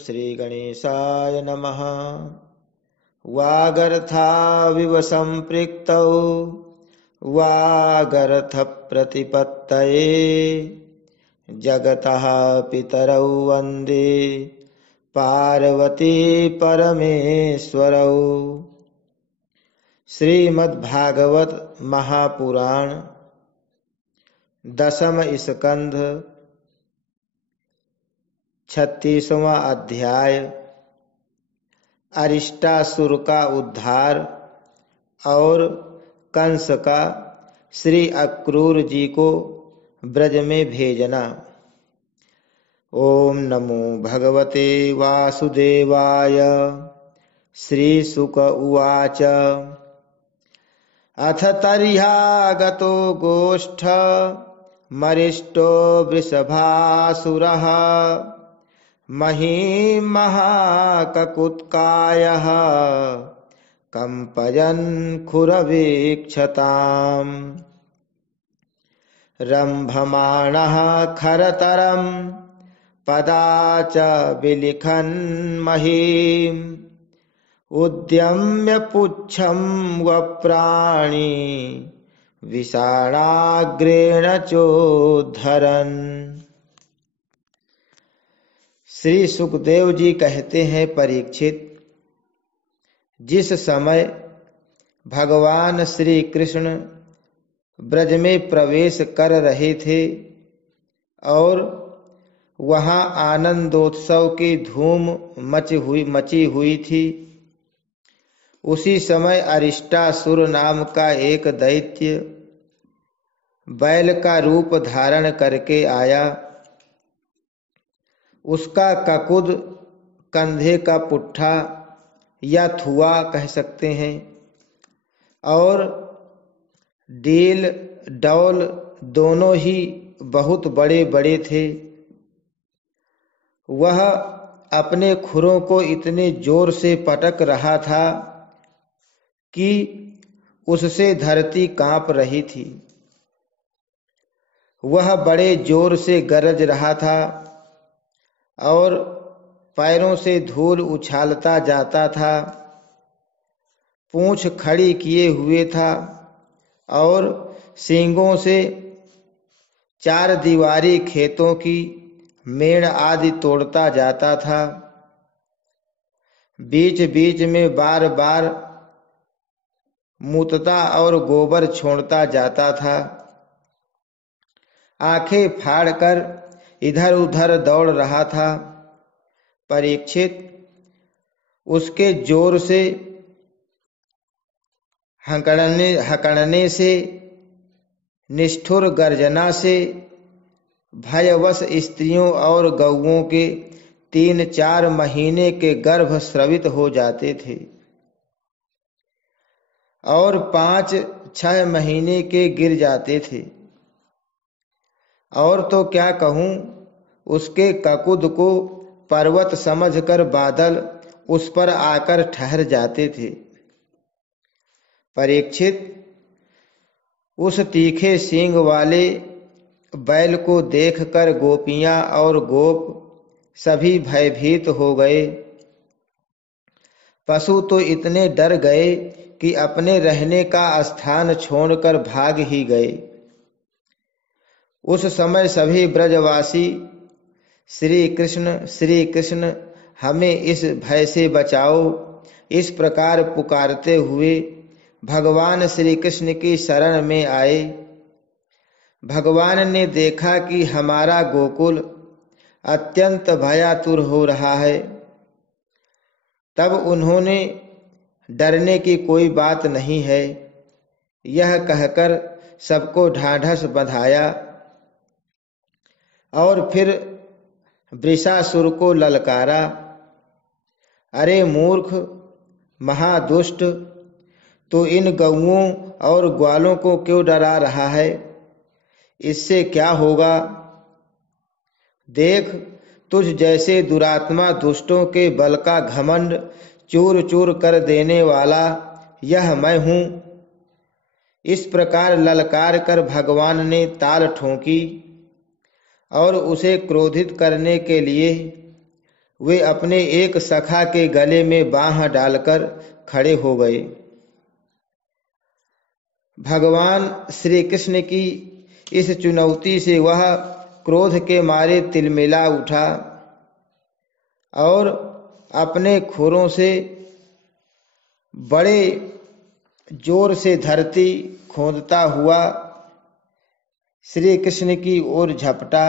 श्रीगणेशाय नमः। वागर्थाविव सम्पृक्तौ वागर्थप्रतिपत्तये जगतः पितरौ वन्दे पार्वती परमेश्वरौ। श्रीमद्भागवत महापुराण दशम स्कंध 36वां अध्याय अरिष्टासुर का उद्धार और कंस का श्री अक्रूर जी को ब्रज में भेजना। ओम नमो भगवते वासुदेवाय। श्री शुक उवाच अथ तर्ह्यागतो गोष्ठ मरिष्टो वृषभासुरः महीमहाककुत्कायः कंपयन् खुरवीक्षताम् रम्भमाणः खरतरं पदा च विलिखन् महीम् उद्यम्य पुच्छं वप्राणि विषाणाग्रेण चोद्धरन्। श्री सुखदेव जी कहते हैं, परीक्षित, जिस समय भगवान श्री कृष्ण ब्रज में प्रवेश कर रहे थे और वहां आनंदोत्सव की धूम मची हुई थी, उसी समय अरिष्टासुर नाम का एक दैत्य बैल का रूप धारण करके आया। उसका ककुद, कंधे का पुट्ठा या थुआ कह सकते हैं, और डील डौल दोनों ही बहुत बड़े बड़े थे। वह अपने खुरों को इतने जोर से पटक रहा था कि उससे धरती कांप रही थी। वह बड़े जोर से गरज रहा था और पैरों से धूल उछालता जाता था। पूंछ खड़ी किए हुए था और सींगों से चार दीवारी खेतों की मेड़ आदि तोड़ता जाता था। बीच बीच में बार बार मूतता और गोबर छोड़ता जाता था। आंखें फाड़कर इधर उधर दौड़ रहा था। परीक्षित, उसके जोर से हकड़ने से, निष्ठुर गर्जना से भयवश स्त्रियों और गौओं के 3-4 महीने के गर्भ स्रवित हो जाते थे और 5-6 महीने के गिर जाते थे। और तो क्या कहूं, उसके ककुद को पर्वत समझकर बादल उस पर आकर ठहर जाते थे। परीक्षित, उस तीखे सींग वाले बैल को देखकर गोपियां और गोप सभी भयभीत हो गए। पशु तो इतने डर गए कि अपने रहने का स्थान छोड़कर भाग ही गए। उस समय सभी ब्रजवासी श्री कृष्ण हमें इस भय से बचाओ, इस प्रकार पुकारते हुए भगवान श्री कृष्ण की शरण में आए। भगवान ने देखा कि हमारा गोकुल अत्यंत भयातुर हो रहा है। तब उन्होंने डरने की कोई बात नहीं है, यह कहकर सबको ढाढ़स बंधाया और फिर वृषासुर को ललकारा। अरे मूर्ख, महादुष्ट, तो इन गौओं और ग्वालों को क्यों डरा रहा है? इससे क्या होगा? देख, तुझ जैसे दुरात्मा दुष्टों के बल का घमंड चूर चूर कर देने वाला यह मैं हूं। इस प्रकार ललकार कर भगवान ने ताल ठोंकी और उसे क्रोधित करने के लिए वे अपने एक सखा के गले में बांह डालकर खड़े हो गए। भगवान श्री कृष्ण की इस चुनौती से वह क्रोध के मारे तिलमिला उठा और अपने खुरों से बड़े जोर से धरती खोदता हुआ श्री कृष्ण की ओर झपटा।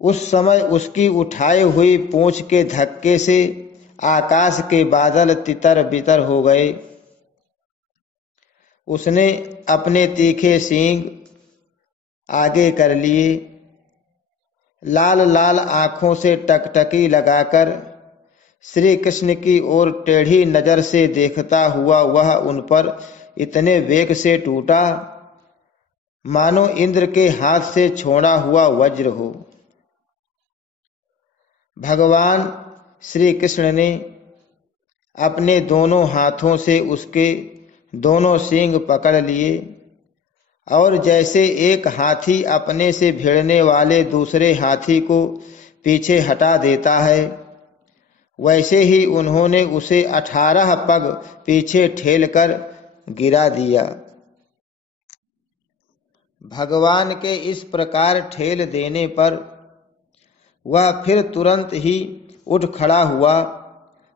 उस समय उसकी उठाई हुई पूंछ के धक्के से आकाश के बादल तितर बितर हो गए। उसने अपने तीखे सींग आगे कर लिए, लाल लाल आंखों से टकटकी लगाकर श्री कृष्ण की ओर टेढ़ी नजर से देखता हुआ वह उन पर इतने वेग से टूटा मानो इंद्र के हाथ से छोड़ा हुआ वज्र हो। भगवान श्री कृष्ण ने अपने दोनों हाथों से उसके दोनों सींग पकड़ लिए और जैसे एक हाथी अपने से भिड़ने वाले दूसरे हाथी को पीछे हटा देता है, वैसे ही उन्होंने उसे 18 पग पीछे ठेलकर गिरा दिया। भगवान के इस प्रकार ठेल देने पर वह फिर तुरंत ही उठ खड़ा हुआ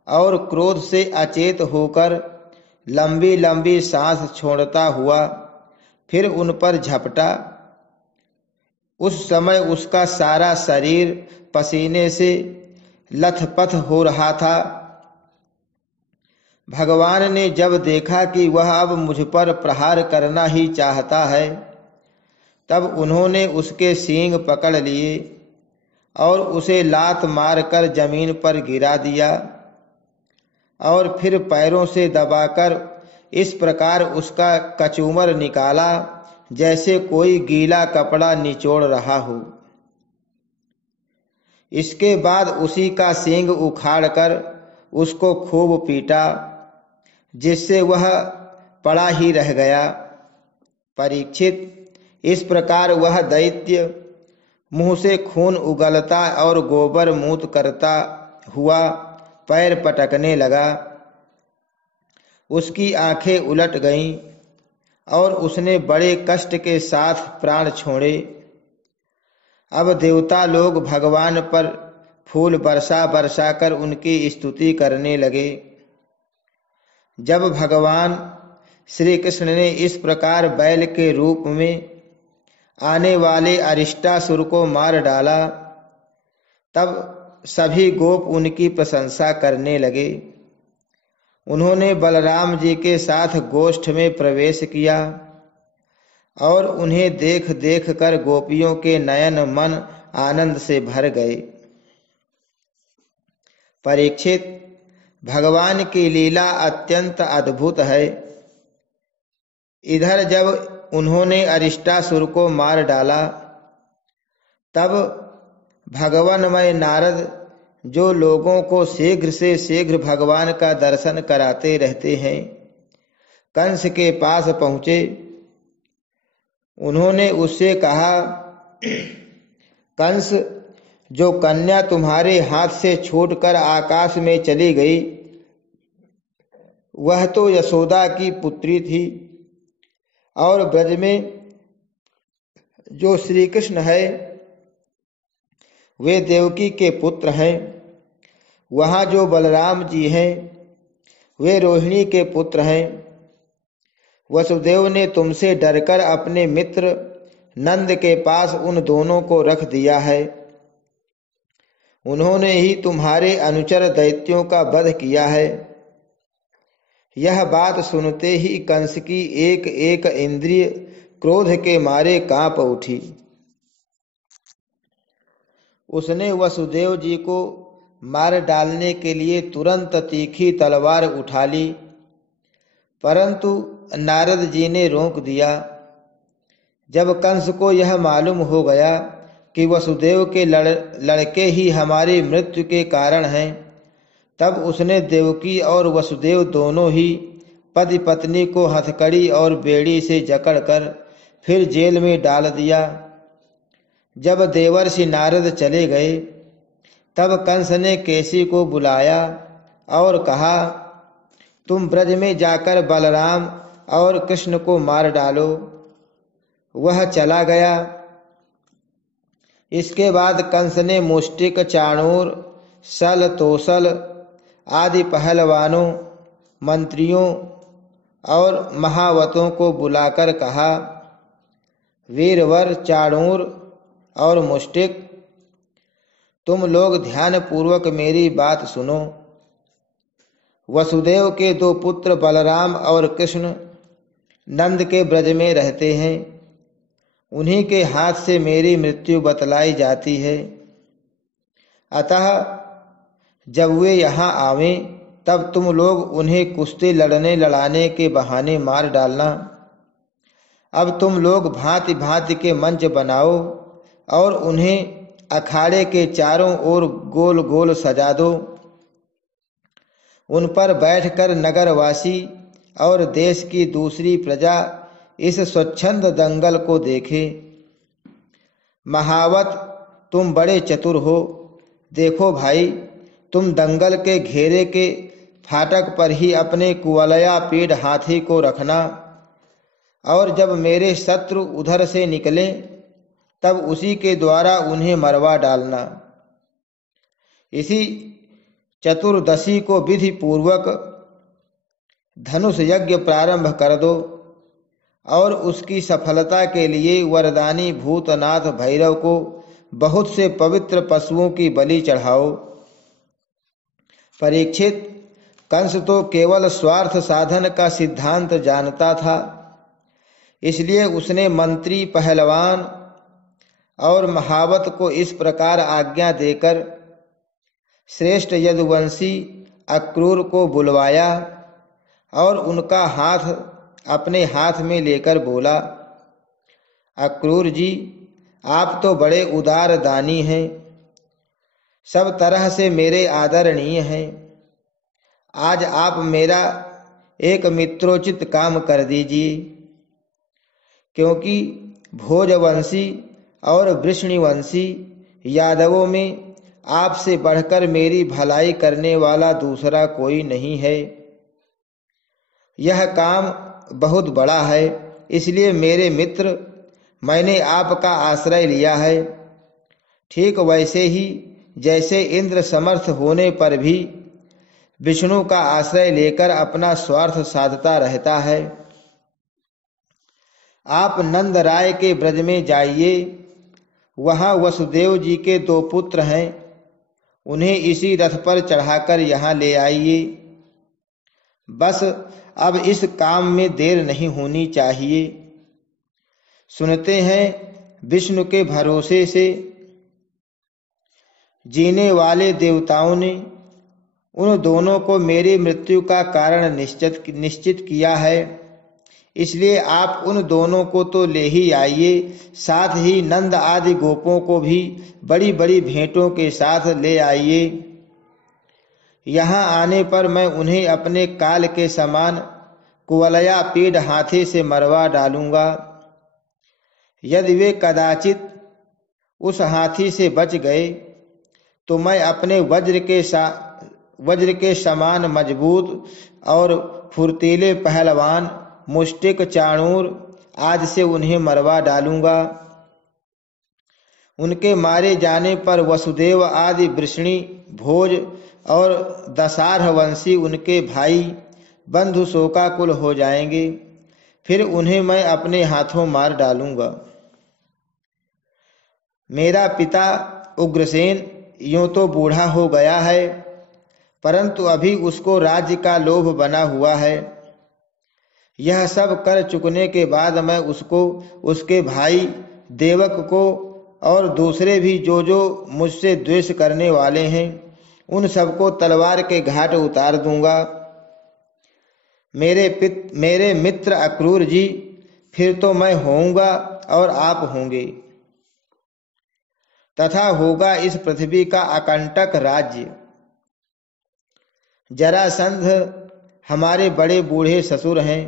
और क्रोध से अचेत होकर लंबी लंबी सांस छोड़ता हुआ फिर उन पर झपटा। उस समय उसका सारा शरीर पसीने से लथपथ हो रहा था। भगवान ने जब देखा कि वह अब मुझ पर प्रहार करना ही चाहता है, तब उन्होंने उसके सींग पकड़ लिए और उसे लात मारकर जमीन पर गिरा दिया और फिर पैरों से दबाकर इस प्रकार उसका कचूमर निकाला जैसे कोई गीला कपड़ा निचोड़ रहा हो। इसके बाद उसी का सींग उखाड़कर उसको खूब पीटा, जिससे वह पड़ा ही रह गया। परीक्षित, इस प्रकार वह दैत्य मुंह से खून उगलता और गोबर मूत करता हुआ पैर पटकने लगा। उसकी आंखें उलट गईं और उसने बड़े कष्ट के साथ प्राण छोड़े। अब देवता लोग भगवान पर फूल बरसा बरसा कर उनकी स्तुति करने लगे। जब भगवान श्री कृष्ण ने इस प्रकार बैल के रूप में आने वाले अरिष्टासुर को मार डाला, तब सभी गोप उनकी प्रशंसा करने लगे। उन्होंने बलराम जी के साथ गोष्ठ में प्रवेश किया और उन्हें देख देख कर गोपियों के नयन मन आनंद से भर गए। परीक्षित, भगवान की लीला अत्यंत अद्भुत है। इधर जब उन्होंने अरिष्टासुर को मार डाला, तब भगवानमय नारद, जो लोगों को शीघ्र से शीघ्र भगवान का दर्शन कराते रहते हैं, कंस के पास पहुंचे। उन्होंने उससे कहा, कंस, जो कन्या तुम्हारे हाथ से छूटकर आकाश में चली गई, वह तो यशोदा की पुत्री थी और ब्रज में जो श्री कृष्ण है वे देवकी के पुत्र हैं। वहां जो बलराम जी हैं वे रोहिणी के पुत्र हैं। वसुदेव ने तुमसे डरकर अपने मित्र नंद के पास उन दोनों को रख दिया है। उन्होंने ही तुम्हारे अनुचर दैत्यों का वध किया है। यह बात सुनते ही कंस की एक एक इंद्रिय क्रोध के मारे कांप उठी। उसने वसुदेव जी को मार डालने के लिए तुरंत तीखी तलवार उठा ली, परंतु नारद जी ने रोक दिया। जब कंस को यह मालूम हो गया कि वसुदेव के लड़के ही हमारी मृत्यु के कारण हैं, तब उसने देवकी और वसुदेव दोनों ही पति पत्नी को हथकड़ी और बेड़ी से जकड़कर फिर जेल में डाल दिया। जब देवर्षि नारद चले गए तब कंस ने केसी को बुलाया और कहा, तुम ब्रज में जाकर बलराम और कृष्ण को मार डालो। वह चला गया। इसके बाद कंस ने मुष्टिक, चाणूर, सल, तोसल आदि पहलवानों, मंत्रियों और महावतों को बुलाकर कहा, वीरवर, चाणूर और मुष्टिक, तुम लोग ध्यान पूर्वक मेरी बात सुनो। वसुदेव के 2 पुत्र बलराम और कृष्ण नंद के ब्रज में रहते हैं। उन्हीं के हाथ से मेरी मृत्यु बतलाई जाती है। अतः जब वे यहाँ आवें तब तुम लोग उन्हें कुश्ती लड़ाने के बहाने मार डालना। अब तुम लोग भांति भांति के मंच बनाओ और उन्हें अखाड़े के चारों ओर गोल गोल सजा दो। उन पर बैठकर नगरवासी और देश की दूसरी प्रजा इस स्वच्छंद दंगल को देखे। महावत, तुम बड़े चतुर हो। देखो भाई, तुम दंगल के घेरे के फाटक पर ही अपने कुवलया पीढ़ हाथी को रखना और जब मेरे शत्रु उधर से निकले तब उसी के द्वारा उन्हें मरवा डालना। इसी चतुर्दशी को विधि पूर्वक धनुष यज्ञ प्रारंभ कर दो और उसकी सफलता के लिए वरदानी भूतनाथ भैरव को बहुत से पवित्र पशुओं की बलि चढ़ाओ। परीक्षित, कंस तो केवल स्वार्थ साधन का सिद्धांत जानता था, इसलिए उसने मंत्री, पहलवान और महावत को इस प्रकार आज्ञा देकर श्रेष्ठ यदुवंशी अक्रूर को बुलवाया और उनका हाथ अपने हाथ में लेकर बोला, अक्रूर जी, आप तो बड़े उदार दानी हैं, सब तरह से मेरे आदरणीय हैं। आज आप मेरा एक मित्रोचित काम कर दीजिए, क्योंकि भोजवंशी और वृष्णिवंशी यादवों में आपसे बढ़कर मेरी भलाई करने वाला दूसरा कोई नहीं है। यह काम बहुत बड़ा है, इसलिए मेरे मित्र, मैंने आपका आश्रय लिया है। ठीक वैसे ही जैसे इंद्र समर्थ होने पर भी विष्णु का आश्रय लेकर अपना स्वार्थ साधता रहता है। आप नंद राय के ब्रज में जाइए, वहां वसुदेव जी के 2 पुत्र हैं, उन्हें इसी रथ पर चढ़ाकर यहाँ ले आइए। बस अब इस काम में देर नहीं होनी चाहिए। सुनते हैं विष्णु के भरोसे से जीने वाले देवताओं ने उन दोनों को मेरी मृत्यु का कारण निश्चित किया है, इसलिए आप उन दोनों को तो ले ही आइए, साथ ही नंद आदि गोपों को भी बड़ी बड़ी भेंटों के साथ ले आइए। यहाँ आने पर मैं उन्हें अपने काल के समान कुवलया पीढ़ हाथी से मरवा डालूंगा। यदि वे कदाचित उस हाथी से बच गए तो मैं अपने वज्र के समान मजबूत और फुर्तीले पहलवान मुष्टिक, चाणूर आदि से उन्हें मरवा डालूंगा। उनके मारे जाने पर वसुदेव आदि वृष्णि, भोज और दशार्ह वंशी उनके भाई बंधु शोकाकुल हो जाएंगे। फिर उन्हें मैं अपने हाथों मार डालूंगा। मेरा पिता उग्रसेन यूं तो बूढ़ा हो गया है, परंतु अभी उसको राज्य का लोभ बना हुआ है। यह सब कर चुकने के बाद मैं उसको, उसके भाई देवक को और दूसरे भी जो मुझसे द्वेष करने वाले हैं, उन सबको तलवार के घाट उतार दूंगा। मेरे मित्र अक्रूर जी, फिर तो मैं होऊंगा और आप होंगे, तथा होगा इस पृथ्वी का अकंटक राज्य। जरासंध हमारे बड़े बूढ़े ससुर हैं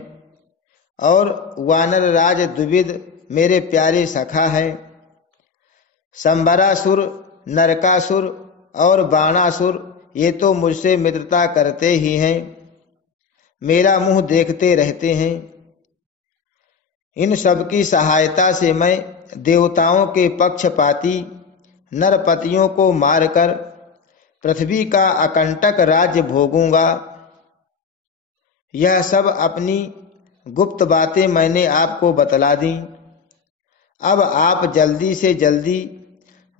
और वानर राज द्विविद मेरे प्यारे सखा हैं। संबरासुर, नरकासुर और बाणासुर ये तो मुझसे मित्रता करते ही हैं, मेरा मुंह देखते रहते हैं। इन सब की सहायता से मैं देवताओं के पक्षपाती नरपतियों को मारकर पृथ्वी का अकंटक राज्य भोगूंगा। यह सब अपनी गुप्त बातें मैंने आपको बतला दी। अब आप जल्दी से जल्दी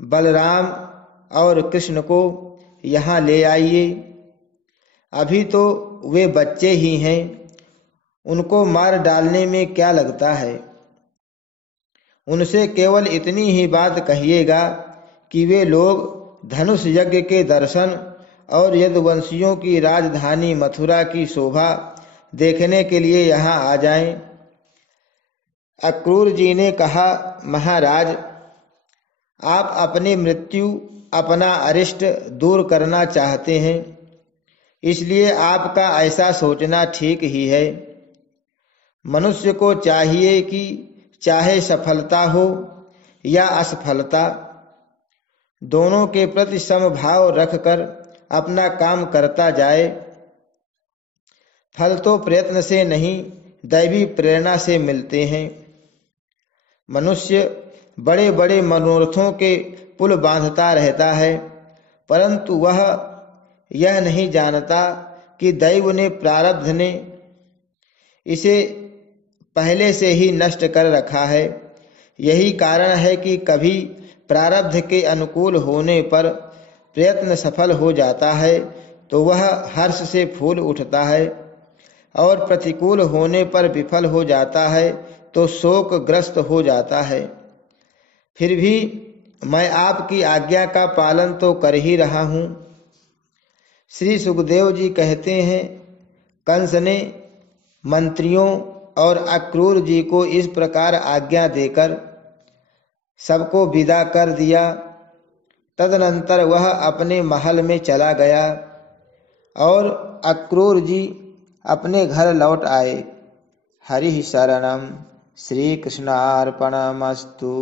बलराम और कृष्ण को यहाँ ले आइए। अभी तो वे बच्चे ही हैं, उनको मार डालने में क्या लगता है। उनसे केवल इतनी ही बात कहिएगा कि वे लोग धनुष यज्ञ के दर्शन और यदुवंशियों की राजधानी मथुरा की शोभा देखने के लिए यहाँ आ जाएं। अक्रूर जी ने कहा, महाराज, आप अपनी मृत्यु, अपना अरिष्ट दूर करना चाहते हैं, इसलिए आपका ऐसा सोचना ठीक ही है। मनुष्य को चाहिए कि चाहे सफलता हो या असफलता, दोनों के प्रति समभाव रखकर अपना काम करता जाए। फल तो प्रयत्न से नहीं, दैवी प्रेरणा से मिलते हैं। मनुष्य बड़े बड़े मनोरथों के पुल बांधता रहता है, परंतु वह यह नहीं जानता कि दैव ने, प्रारब्ध ने इसे पहले से ही नष्ट कर रखा है। यही कारण है कि कभी प्रारब्ध के अनुकूल होने पर प्रयत्न सफल हो जाता है तो वह हर्ष से फूल उठता है, और प्रतिकूल होने पर विफल हो जाता है तो शोकग्रस्त हो जाता है। फिर भी मैं आपकी आज्ञा का पालन तो कर ही रहा हूँ। श्री सुखदेव जी कहते हैं, कंस ने मंत्रियों और अक्रूर जी को इस प्रकार आज्ञा देकर सबको विदा कर दिया। तदनंतर वह अपने महल में चला गया और अक्रूर जी अपने घर लौट आए। हरि शरणम। श्री कृष्णार्पणमस्तु।